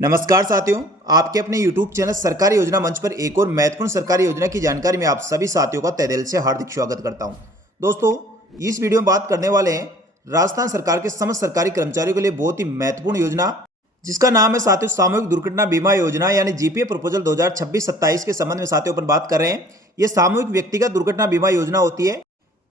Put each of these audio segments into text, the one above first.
नमस्कार साथियों, आपके अपने YouTube चैनल सरकारी योजना मंच पर एक और महत्वपूर्ण सरकारी योजना की जानकारी में आप सभी साथियों का तहे दिल से हार्दिक स्वागत करता हूं। दोस्तों, इस वीडियो में बात करने वाले हैं राजस्थान सरकार के समस्त सरकारी कर्मचारियों के लिए बहुत ही महत्वपूर्ण योजना, जिसका नाम है साथियों सामूहिक दुर्घटना बीमा योजना यानी जीपीए प्रपोजल 2026-27 के संबंध में साथियों अपन बात कर रहे हैं। ये सामूहिक व्यक्तिगत दुर्घटना बीमा योजना होती है।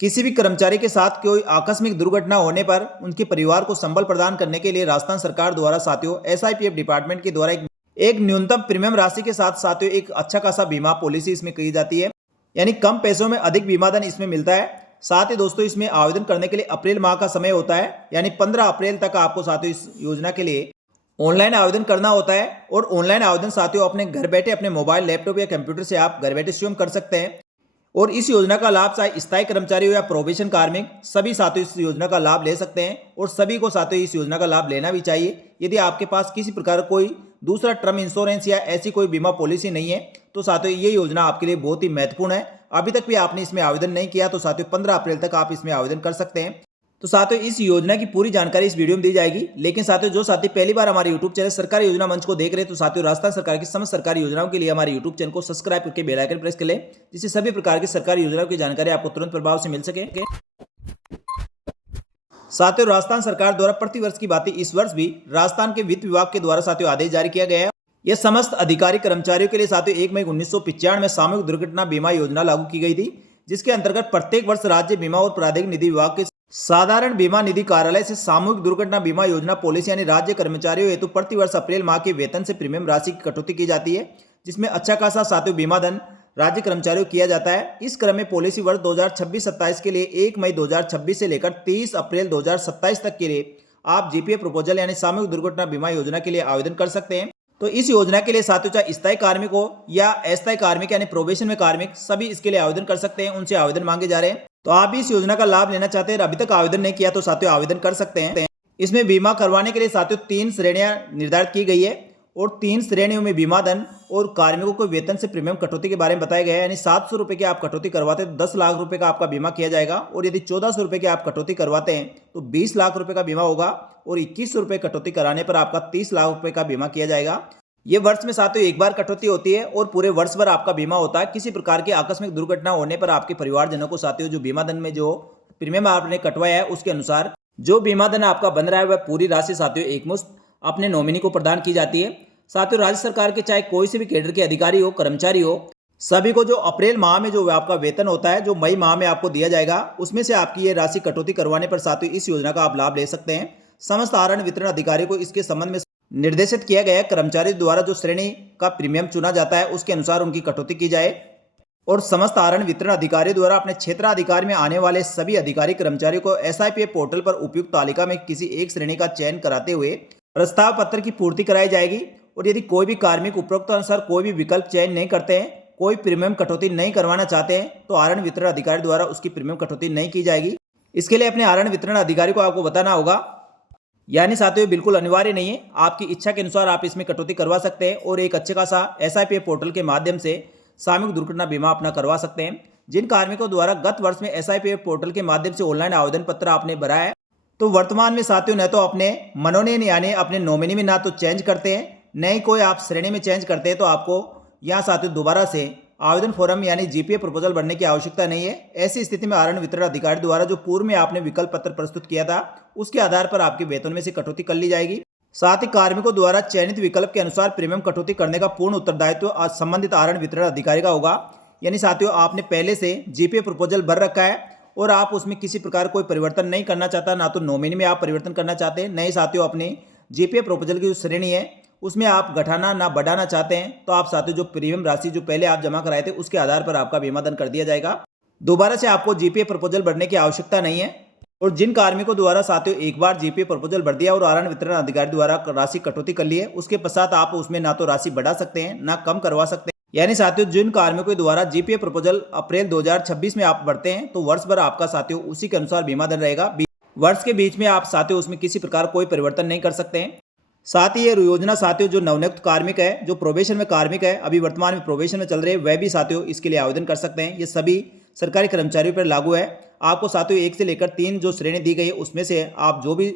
किसी भी कर्मचारी के साथ कोई आकस्मिक दुर्घटना होने पर उनके परिवार को संबल प्रदान करने के लिए राजस्थान सरकार द्वारा साथियों एसआईपीएफ डिपार्टमेंट के द्वारा एक न्यूनतम प्रीमियम राशि के साथ साथियों एक अच्छा खासा बीमा पॉलिसी इसमें की जाती है, यानी कम पैसों में अधिक बीमा धन इसमें मिलता है। साथ ही दोस्तों इसमें आवेदन करने के लिए अप्रैल माह का समय होता है, यानी 15 अप्रैल तक आपको साथियों इस योजना के लिए ऑनलाइन आवेदन करना होता है। और ऑनलाइन आवेदन साथियों अपने घर बैठे अपने मोबाइल, लैपटॉप या कंप्यूटर से आप घर बैठे स्वयं कर सकते हैं। और इस योजना का लाभ चाहे स्थायी कर्मचारी हो या प्रोबेशन कार्मिक, सभी साथियों इस योजना का लाभ ले सकते हैं। और सभी को साथियों इस योजना का लाभ लेना भी चाहिए। यदि आपके पास किसी प्रकार कोई दूसरा टर्म इंश्योरेंस या ऐसी कोई बीमा पॉलिसी नहीं है तो साथियों ये योजना आपके लिए बहुत ही महत्वपूर्ण है। अभी तक भी आपने इसमें आवेदन नहीं किया तो साथियों 15 अप्रैल तक आप इसमें आवेदन कर सकते हैं। तो साथियों इस योजना की पूरी जानकारी इस वीडियो में दी जाएगी। लेकिन साथियों जो साथी पहली बार हमारे YouTube चैनल सरकारी योजना मंच को देख रहे हैं तो साथियों राजस्थान सरकार की समस्त सरकारी योजनाओं के लिए हमारे YouTube चैनल को सब्सक्राइब करके बेल आइकन प्रेस कर लें, जिससे सभी प्रकार की सरकारी योजनाओं की जानकारी आपको तुरंत प्रभाव से मिल सके। साथियों राजस्थान सरकार द्वारा प्रतिवर्ष की भांति इस वर्ष भी राजस्थान के वित्त विभाग के द्वारा साथियों आदेश जारी किया गया है। यह समस्त अधिकारी कर्मचारियों के लिए साथियों 1 मई 1995 में सामूहिक दुर्घटना बीमा योजना लागू की गई थी, जिसके अंतर्गत प्रत्येक वर्ष राज्य बीमा और प्राधिक निधि विभाग के साधारण बीमा निधि कार्यालय से सामूहिक दुर्घटना बीमा योजना पॉलिसी यानी राज्य कर्मचारियों हेतु प्रतिवर्ष अप्रैल माह के वेतन से प्रीमियम राशि की कटौती की जाती है, जिसमें अच्छा खासा साथियों बीमा धन राज्य कर्मचारियों किया जाता है। इस क्रम में पॉलिसी वर्ष 2026-27 के लिए 1 मई 2026 से लेकर 30 अप्रैल 2027 तक के लिए आप जीपीए प्रपोजल यानी सामूहिक दुर्घटना बीमा योजना के लिए आवेदन कर सकते हैं। तो इस योजना के लिए साथियों चाहे स्थायी कार्मिक हो या अस्थायी कार्मिक यानी प्रोबेशन में कार्मिक, सभी इसके लिए आवेदन कर सकते हैं। उनसे आवेदन मांगे जा रहे हैं। तो आप भी इस योजना का लाभ लेना चाहते हैं, अभी तक आवेदन नहीं किया तो साथियों आवेदन कर सकते हैं। इसमें बीमा करवाने के लिए साथियों 3 श्रेणियां निर्धारित की गई है और 3 श्रेणियों में बीमा धन और कार्मिकों को वेतन से प्रीमियम कटौती के बारे में बताया गया है। यानी 700 रुपए की आप कटौती करवाते हैं तो 10 लाख रुपए का आपका बीमा किया जाएगा। और यदि 1400 रुपए की आप कटौती करवाते हैं तो 20 लाख रुपए का बीमा होगा। और 2100 रुपए कटौती कराने पर आपका 30 लाख रुपए का बीमा किया जाएगा। ये वर्ष में साथियों एक बार कटौती होती है और पूरे वर्ष भर आपका बीमा होता है। किसी प्रकार की आकस्मिक दुर्घटना होने पर आपके परिवारजनों को साथियों जो बीमा धन में जो प्रीमियम आपने कटवाया है उसके अनुसार जो बीमा धन आपका बन रहा है वह पूरी राशि साथियों एकमुश्त अपने नॉमिनी को प्रदान की जाती है। साथियों राज्य सरकार के चाहे कोई से भी कैडर के अधिकारी हो, कर्मचारी हो, सभी को जो अप्रैल माह में जो आपका वेतन होता है जो मई माह में आपको दिया जाएगा उसमें से आपकी ये राशि कटौती करवाने पर साथियों इस योजना का आप लाभ ले सकते हैं। समस्त आहरण वितरण अधिकारी को इसके संबंध में निर्देशित किया गया है। कर्मचारी द्वारा जो श्रेणी का प्रीमियम चुना जाता है उसके अनुसार उनकी कटौती की जाए। और समस्त आहरण वितरण अधिकारी द्वारा अपने क्षेत्राधिकार में आने वाले सभी अधिकारी कर्मचारियों को एसआईपीएफ पोर्टल पर उपयुक्त तालिका में किसी एक श्रेणी का चयन कराते हुए प्रस्ताव पत्र की पूर्ति कराई जाएगी। और यदि कोई भी कार्मिक उपरोक्त अनुसार कोई भी विकल्प चयन नहीं करते हैं, कोई प्रीमियम कटौती नहीं करवाना चाहते हैं तो आहरण वितरण अधिकारी द्वारा उसकी प्रीमियम कटौती नहीं की जाएगी। इसके लिए अपने आहरण वितरण अधिकारी को आपको बताना होगा, यानी साथियों बिल्कुल अनिवार्य नहीं है, आपकी इच्छा के अनुसार आप इसमें कटौती करवा सकते हैं और एक अच्छे खासा एसआईपीएफ पोर्टल के माध्यम से सामूहिक दुर्घटना बीमा अपना करवा सकते हैं। जिन कार्मिकों द्वारा गत वर्ष में एसआईपीएफ पोर्टल के माध्यम से ऑनलाइन आवेदन पत्र आपने भरा है तो वर्तमान में साथियों न तो अपने मनोनयन यानी अपने नॉमिनी में ना तो चेंज करते हैं, न ही कोई आप श्रेणी में चेंज करते हैं तो आपको यहाँ साथियों दोबारा से आवेदन फॉर्म यानी जीपीए प्रपोजल भरने की आवश्यकता नहीं है। ऐसी स्थिति में आहरण वितरण अधिकारी द्वारा जो पूर्व में आपने विकल्प पत्र प्रस्तुत किया था उसके आधार पर आपके वेतन में से कटौती कर ली जाएगी। साथ ही कार्मिकों द्वारा चयनित विकल्प के अनुसार प्रीमियम कटौती करने का पूर्ण उत्तरदायित्व संबंधित आहरण वितरण अधिकारी का होगा। यानी साथियों आपने पहले से जीपीए प्रपोजल भर रखा है और आप उसमें किसी प्रकार कोई परिवर्तन नहीं करना चाहता, ना तो नॉमिनी में आप परिवर्तन करना चाहते हैं, नहीं साथियों अपने जीपीए प्रपोजल की जो श्रेणी है उसमें आप घटाना ना बढ़ाना चाहते हैं तो आप साथियों जो प्रीमियम राशि जो पहले आप जमा कराए थे उसके आधार पर आपका बीमा धन कर दिया जाएगा। दोबारा से आपको जीपीए प्रपोजल भरने की आवश्यकता नहीं है। और जिन कार्मिकों द्वारा साथियों एक बार जीपीए प्रपोजल भर दिया और आहरण वितरण अधिकारी द्वारा राशि कटौती कर ली है उसके पश्चात आप उसमें ना तो राशि बढ़ा सकते हैं ना कम करवा सकते हैं। यानी साथियों जिन कार्मिकों द्वारा जीपीए प्रपोजल अप्रैल 2026 में आप भरते हैं तो वर्ष भर आपका साथियों उसी के अनुसार बीमा धन रहेगा। वर्ष के बीच में आप साथियों उसमें किसी प्रकार कोई परिवर्तन नहीं कर सकते हैं। साथ ही ये योजना साथियों जो नवनियुक्त कार्मिक है, जो प्रोबेशन में कार्मिक है, अभी वर्तमान में प्रोबेशन में चल रहे हैं, वह भी साथियों इसके लिए आवेदन कर सकते हैं। ये सभी सरकारी कर्मचारियों पर लागू है। आपको साथियों 1 से लेकर 3 जो श्रेणी दी गई है उसमें से आप जो भी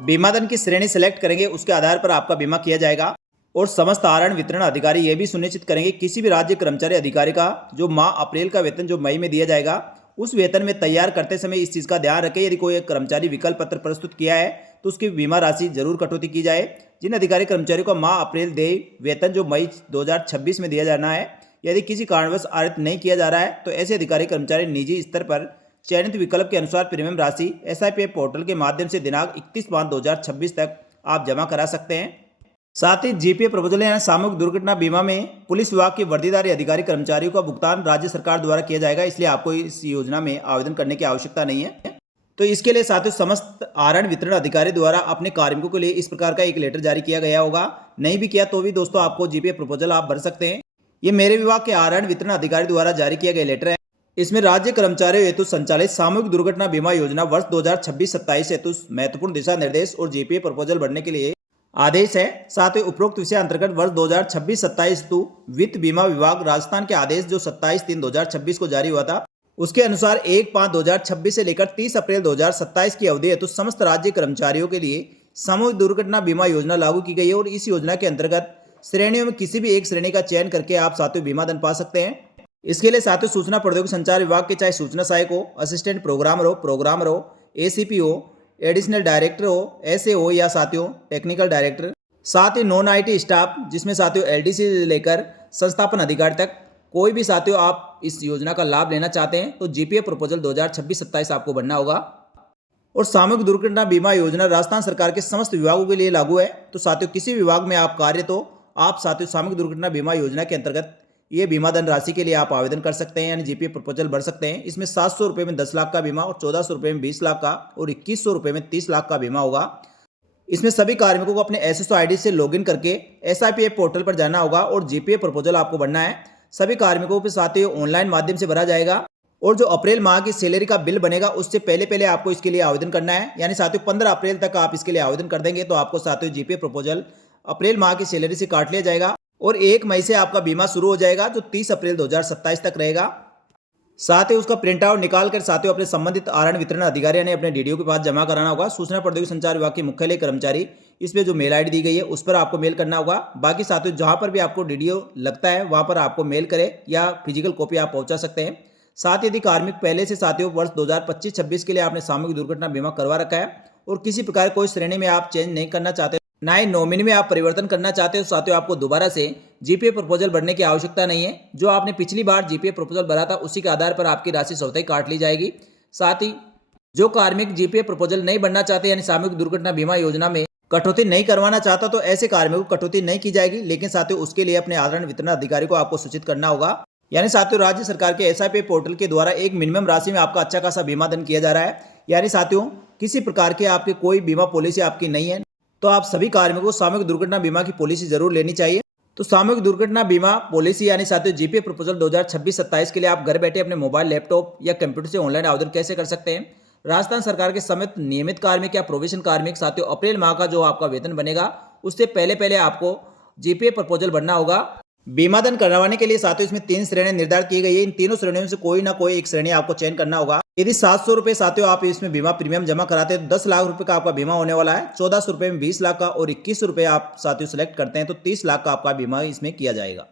बीमा धन की श्रेणी सेलेक्ट करेंगे उसके आधार पर आपका बीमा किया जाएगा। और समस्त आहरण वितरण अधिकारी ये भी सुनिश्चित करेंगे किसी भी राज्य कर्मचारी अधिकारी का जो माह अप्रैल का वेतन जो मई में दिया जाएगा उस वेतन में तैयार करते समय इस चीज़ का ध्यान रखें। यदि कोई एक कर्मचारी विकल्प पत्र प्रस्तुत किया है तो उसकी बीमा राशि जरूर कटौती की जाए। जिन अधिकारी कर्मचारियों को माह अप्रैल देय वेतन जो मई 2026 में दिया जाना है यदि किसी कारणवश आरित नहीं किया जा रहा है तो ऐसे अधिकारी कर्मचारी निजी स्तर पर चयनित विकल्प के अनुसार प्रीमियम राशि SIPF पोर्टल के माध्यम से दिनांक 31/5/2026 तक आप जमा करा सकते हैं। साथ ही GPF प्रपोजल यानी सामूहिक दुर्घटना बीमा में पुलिस विभाग के वर्दीधार अधिकारी कर्मचारियों का भुगतान राज्य सरकार द्वारा किया जाएगा, इसलिए आपको इस योजना में आवेदन करने की आवश्यकता नहीं है। तो इसके लिए साथियों समस्त आहरण वितरण अधिकारी द्वारा अपने कार्मिकों के लिए इस प्रकार का एक लेटर जारी किया गया होगा। नहीं भी किया तो भी दोस्तों आपको GPF प्रपोजल आप भर सकते हैं। ये मेरे विभाग के आहरण वितरण अधिकारी द्वारा जारी किया गया लेटर है। इसमें राज्य कर्मचारियों हेतु संचालित सामूहिक दुर्घटना बीमा योजना वर्ष 2026-27 हेतु महत्वपूर्ण दिशा निर्देश और GPF प्रपोजल भरने के लिए आदेश है। साथ ही उपरोक्त विषय अंतर्गत वर्ष 2026-27 हेतु वित्त बीमा विभाग राजस्थान के आदेश जो 27/3/2026 को जारी हुआ था उसके अनुसार 1/5/2026 से लेकर 30 अप्रैल 2027 की अवधि हेतु समस्त राज्य कर्मचारियों के लिए सामूहिक दुर्घटना बीमा योजना लागू की गई है और इस योजना के अंतर्गत श्रेणियों में किसी भी एक श्रेणी का चयन करके आप साथियों बीमा धन पा सकते हैं। इसके लिए साथियों सूचना प्रौद्योगिकी संचार विभाग के चाहे सूचना सहायक हो, असिस्टेंट प्रोग्रामर हो, ACP हो, एडिशनल डायरेक्टर हो, SAO या साथियों टेक्निकल डायरेक्टर, साथ ही नॉन IT स्टाफ जिसमें साथियों LDC से लेकर संस्थापन अधिकारी तक कोई भी साथियों आप इस योजना का लाभ लेना चाहते हैं तो GPF प्रपोजल 2026-27 आपको भरना होगा। और सामूहिक दुर्घटना बीमा योजना राजस्थान सरकार के समस्त विभागों के लिए लागू है। तो साथियों किसी विभाग में आप कार्य तो आप साथियों सामूहिक दुर्घटना बीमा योजना के अंतर्गत ये बीमा धन राशि के लिए आप आवेदन कर सकते हैं यानी GPF प्रपोजल भर सकते हैं। इसमें 700 रुपये में 10 लाख का बीमा और 1400 रुपये में 20 लाख का और 2100 रुपये में 30 लाख का बीमा होगा। इसमें सभी कार्मिकों को अपने SSO ID से लॉगिन करके SIPF पोर्टल पर जाना होगा और GPF प्रपोजल आपको भरना है। सभी कार्मिकों के साथियों ऑनलाइन माध्यम से भरा जाएगा और जो अप्रैल माह की सैलरी का बिल बनेगा उससे पहले आपको इसके लिए आवेदन करना है। यानी साथियों 15 अप्रैल तक आप इसके लिए आवेदन कर देंगे तो आपको साथियों GPF प्रपोजल अप्रैल माह की सैलरी से काट लिया जाएगा और 1 मई से आपका बीमा शुरू हो जाएगा जो 30 अप्रैल 2027 तक रहेगा। साथ ही उसका प्रिंट आउट निकाल कर साथियों अपने संबंधित आहरण वितरण अधिकारी यानी अपने DDO के पास जमा कराना होगा। सूचना प्रौद्योगिकी संचार विभाग के मुख्यालय कर्मचारी इस पे जो मेल ID दी गई है उस पर आपको मेल करना होगा। बाकी साथियों जहां पर भी आपको DDO लगता है वहां पर आपको मेल करें या फिजिकल कॉपी आप पहुंचा सकते हैं। साथ ही यदि कार्मिक पहले से साथियों वर्ष 2025-26 के लिए आपने सामूहिक दुर्घटना बीमा करवा रखा है और किसी प्रकार कोई श्रेणी में आप चेंज नहीं करना चाहते, ना ही नॉमिनी में आप परिवर्तन करना चाहते हो, साथियों आपको दोबारा से GPF प्रपोजल भरने की आवश्यकता नहीं है। जो आपने पिछली बार GPF प्रपोजल भरा था उसी के आधार पर आपकी राशि स्वतः काट ली जाएगी। साथ ही जो कार्मिक GPF प्रपोजल नहीं भरना चाहते यानी सामूहिक दुर्घटना बीमा योजना में कटौती नहीं करवाना चाहता तो ऐसे कार्मिकों को कटौती नहीं की जाएगी, लेकिन साथियों उसके लिए अपने आहरण वितरण अधिकारी को आपको सूचित करना होगा। यानी साथियों राज्य सरकार के SIPF पोर्टल के द्वारा एक मिनिमम राशि में आपका अच्छा खासा बीमा धन किया जा रहा है। यानी साथियों किसी प्रकार के आपके कोई बीमा पॉलिसी आपकी नहीं है तो आप सभी कार्मिकों को सामूहिक दुर्घटना बीमा की पॉलिसी जरूर लेनी चाहिए। तो सामूहिक दुर्घटना बीमा पॉलिसी यानी साथियों GPF प्रपोजल 2026-27 के लिए आप घर बैठे अपने मोबाइल, लैपटॉप या कंप्यूटर से ऑनलाइन आवेदन कैसे कर सकते हैं। राजस्थान सरकार के समेत नियमित कार्मिक या प्रोविजन कार्मिक साथियों अप्रैल माह का जो आपका वेतन बनेगा उससे पहले आपको GPF प्रपोजल भरना होगा। बीमा धन करवाने के लिए साथियों इसमें 3 श्रेणियां निर्धारित की गई है। इन तीनों श्रेणियों में से कोई ना कोई एक श्रेणी आपको चयन करना होगा। यदि 700 रुपये साथियों आप इसमें बीमा प्रीमियम जमा कराते हैं तो 10 लाख रुपए का आपका बीमा होने वाला है। 1400 रुपये में 20 लाख का और 21 रुपये आप साथियों सेलेक्ट करते हैं तो 30 लाख का आपका बीमा इसमें किया जाएगा।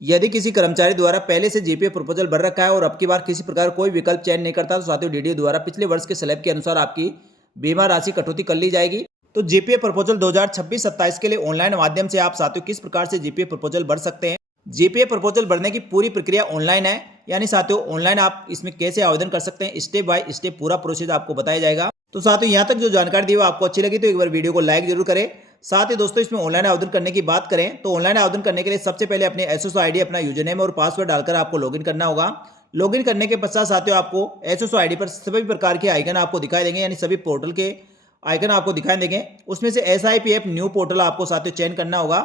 यदि किसी कर्मचारी द्वारा पहले से GPF प्रपोजल भर रखा है और अब की बार किसी प्रकार कोई विकल्प चयन नहीं करता तो साथियों DDO द्वारा पिछले वर्ष के स्लैब के अनुसार आपकी बीमा राशि कटौती कर ली जाएगी। तो GPF प्रपोजल 2026-27 के लिए ऑनलाइन माध्यम से आप साथियों किस प्रकार से GPF प्रपोजल भर सकते हैं। GPF प्रपोजल भरने की पूरी प्रक्रिया ऑनलाइन है, यानी साथियों ऑनलाइन आप इसमें कैसे आवेदन कर सकते हैं स्टेप बाय स्टेप पूरा प्रोसेस आपको बताया जाएगा। तो साथियों यहाँ तक जो जानकारी दी वो आपको अच्छी लगी तो एक बार वीडियो को लाइक जरूर करें। साथ ही दोस्तों इसमें ऑनलाइन आवेदन करने की बात करें तो ऑनलाइन आवेदन करने के लिए सबसे पहले अपने SSO ID अपना यूजर नेम और पासवर्ड डालकर आपको लॉगिन करना होगा। लॉगिन करने के पश्चात साथियों आपको SSO ID पर सभी प्रकार के आइकन आपको दिखाई देंगे, यानी सभी पोर्टल के आइकन आपको दिखाई देंगे। उसमें से SIPF न्यू पोर्टल आपको साथियों चयन करना होगा,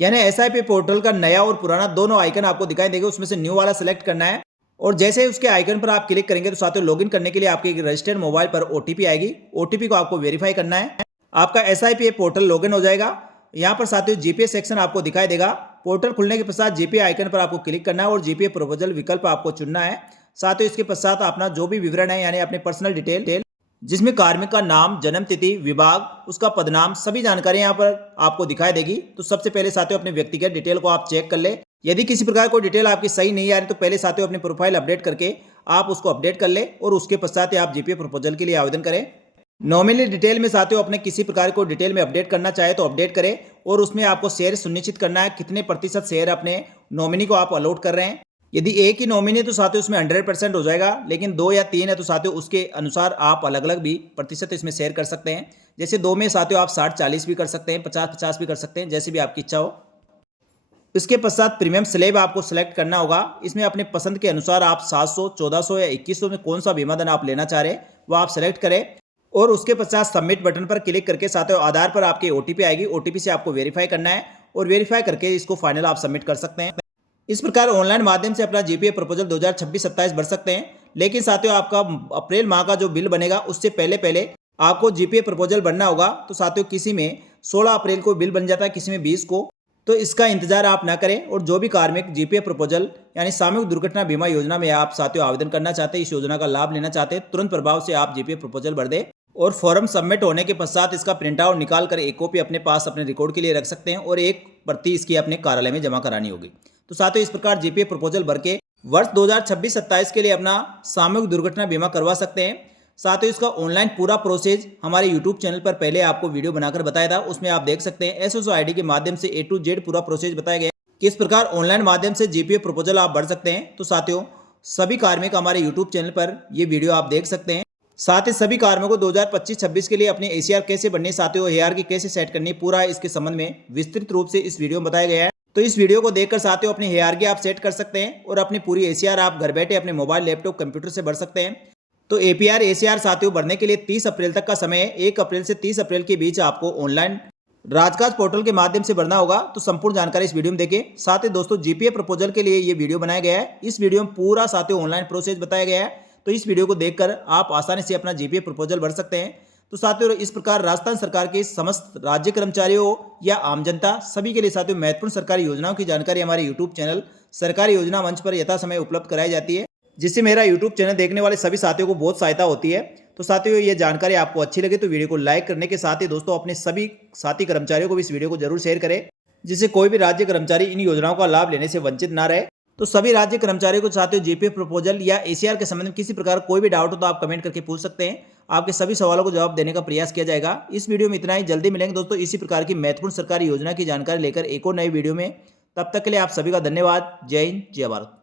यानी SIPF पोर्टल का नया और पुराना दोनों आइकन आपको दिखाई देंगे, उसमें से न्यू वाला सेलेक्ट करना है। और जैसे ही उसके आइकन पर आप क्लिक करेंगे तो साथियों लॉगिन करने के लिए आपके रजिस्टर्ड मोबाइल पर OTP आएगी। OTP को आपको वेरीफाई करना है, आपका SIPF पोर्टल लॉगिन हो जाएगा। यहाँ पर साथियों GPF सेक्शन आपको दिखाई देगा। पोर्टल खुलने के पश्चात GPF आइकन पर आपको क्लिक करना है और GPF प्रपोजल विकल्प आपको चुनना है। साथियों इसके पश्चात अपना जो भी विवरण है यानी अपने पर्सनल डिटेल जिसमें कार्मिक का नाम, जन्म तिथि, विभाग, उसका पदनाम, सभी जानकारी यहाँ पर आपको दिखाई देगी। तो सबसे पहले साथियों अपने व्यक्तिगत डिटेल को आप चेक कर ले। यदि किसी प्रकार कोई डिटेल आपकी सही नहीं आ रही तो पहले साथियों अपनी प्रोफाइल अपडेट करके आप उसको अपडेट कर ले और उसके पश्चात आप जीपीए प्रपोजल के लिए आवेदन करें। नॉमिनली डिटेल में साथियों अपने किसी प्रकार को डिटेल में अपडेट करना चाहे तो अपडेट करें और उसमें आपको शेयर सुनिश्चित करना है कितने प्रतिशत शेयर अपने नॉमिनी को आप अलॉट कर रहे हैं। यदि एक ही नॉमिनी है तो साथियों उसमें 100% हो जाएगा, लेकिन 2 या 3 है तो साथियों उसके अनुसार आप अलग अलग भी प्रतिशत इसमें शेयर कर सकते हैं। जैसे 2 में साथियों आप 60-40 भी कर सकते हैं, 50-50 भी कर सकते हैं, जैसे भी आपकी इच्छा हो। इसके पश्चात प्रीमियम स्लैब आपको सेलेक्ट करना होगा। इसमें अपने पसंद के अनुसार आप 700, 1400 या 2100 में कौन सा बीमा धन आप लेना चाह रहे हैं वो आप सेलेक्ट करें और उसके पश्चात सबमिट बटन पर क्लिक करके साथियों आधार पर आपकी ओटीपी आएगी। ओटीपी से आपको वेरीफाई करना है और वेरीफाई करके इसको फाइनल आप सबमिट कर सकते हैं। इस प्रकार ऑनलाइन माध्यम से अपना जीपीए प्रपोजल 2026-27 भर सकते हैं। लेकिन साथियों आपका अप्रैल माह का जो बिल बनेगा उससे पहले पहले आपको जीपीए प्रपोजल भरना होगा। तो साथियों किसी में 16 अप्रैल को बिल बन जाता है, किसी में 20 को। तो इसका इंतजार आप ना करें और जो भी कार्मिक जीपीए प्रपोजल यानी सामूहिक दुर्घटना बीमा योजना में आप साथियों आवेदन करना चाहते हैं, इस योजना का लाभ लेना चाहते हैं, तुरंत प्रभाव से आप जीपीए प्रपोजल भर दें और फॉर्म सबमिट होने के पश्चात इसका प्रिंट आउट निकाल कर एक कॉपी अपने पास अपने रिकॉर्ड के लिए रख सकते हैं और एक प्रति इसकी अपने कार्यालय में जमा करानी होगी। तो साथियों इस प्रकार जीपीए प्रपोजल भर के वर्ष 2026-27 के लिए अपना सामूहिक दुर्घटना बीमा करवा सकते हैं। साथियों इसका ऑनलाइन पूरा प्रोसेस हमारे यूट्यूब चैनल पर पहले आपको वीडियो बनाकर बताया था, उसमें आप देख सकते हैं। एसएसओ आईडी के माध्यम से A to Z पूरा प्रोसेस बताया गया है किस प्रकार ऑनलाइन माध्यम से जीपीए प्रपोजल आप भर सकते हैं। तो साथियों सभी कार्मिक हमारे यूट्यूब चैनल पर ये वीडियो आप देख सकते हैं। साथ ही सभी कार्मिकों को 2025-26 के लिए अपनी एसीआर कैसे बननी, साथियों एआर की कैसे सेट करनी, पूरा इसके संबंध में विस्तृत रूप से इस वीडियो में बताया गया है। तो इस वीडियो को देखकर साथियों अपनी एआर की आप सेट कर सकते हैं और अपनी पूरी एसीआर आप घर बैठे अपने मोबाइल, लैपटॉप, कंप्यूटर से भर सकते हैं। तो एपीआर एसीआर साथियों भरने के लिए 30 अप्रैल तक का समय है। 1 अप्रैल से 30 अप्रैल के बीच आपको ऑनलाइन राजकाज पोर्टल के माध्यम से भरना होगा। तो संपूर्ण जानकारी इस वीडियो में देखें। साथ ही दोस्तों जीपीए प्रपोजल के लिए ये वीडियो बनाया गया है। इस वीडियो में पूरा साथियों ऑनलाइन प्रोसेस बताया गया है। तो इस वीडियो को देखकर आप आसानी से अपना जीपीए प्रपोजल भर सकते हैं। तो साथियों इस प्रकार राजस्थान सरकार के समस्त राज्य कर्मचारियों या आम जनता सभी के लिए साथियों महत्वपूर्ण सरकारी योजनाओं की जानकारी हमारे यूट्यूब चैनल सरकारी योजना मंच पर यथा समय उपलब्ध कराई जाती है, जिससे मेरा यूट्यूब चैनल देखने वाले सभी साथियों को बहुत सहायता होती है। तो साथियों ये जानकारी आपको अच्छी लगे तो वीडियो को लाइक करने के साथ ही दोस्तों अपने सभी साथी कर्मचारियों को भी इस वीडियो को जरूर शेयर करें, जिससे कोई भी राज्य कर्मचारी इन योजनाओं का लाभ लेने से वंचित ना रहे। तो सभी राज्य कर्मचारियों को साथियों जीपीए प्रपोजल या एसीआर के संबंध में किसी प्रकार कोई भी डाउट हो तो आप कमेंट करके पूछ सकते हैं। आपके सभी सवालों को जवाब देने का प्रयास किया जाएगा। इस वीडियो में इतना ही, जल्दी मिलेंगे दोस्तों इसी प्रकार की महत्वपूर्ण सरकारी योजना की जानकारी लेकर एक और नई वीडियो में। तब तक के लिए आप सभी का धन्यवाद। जय हिंद, जय भारत।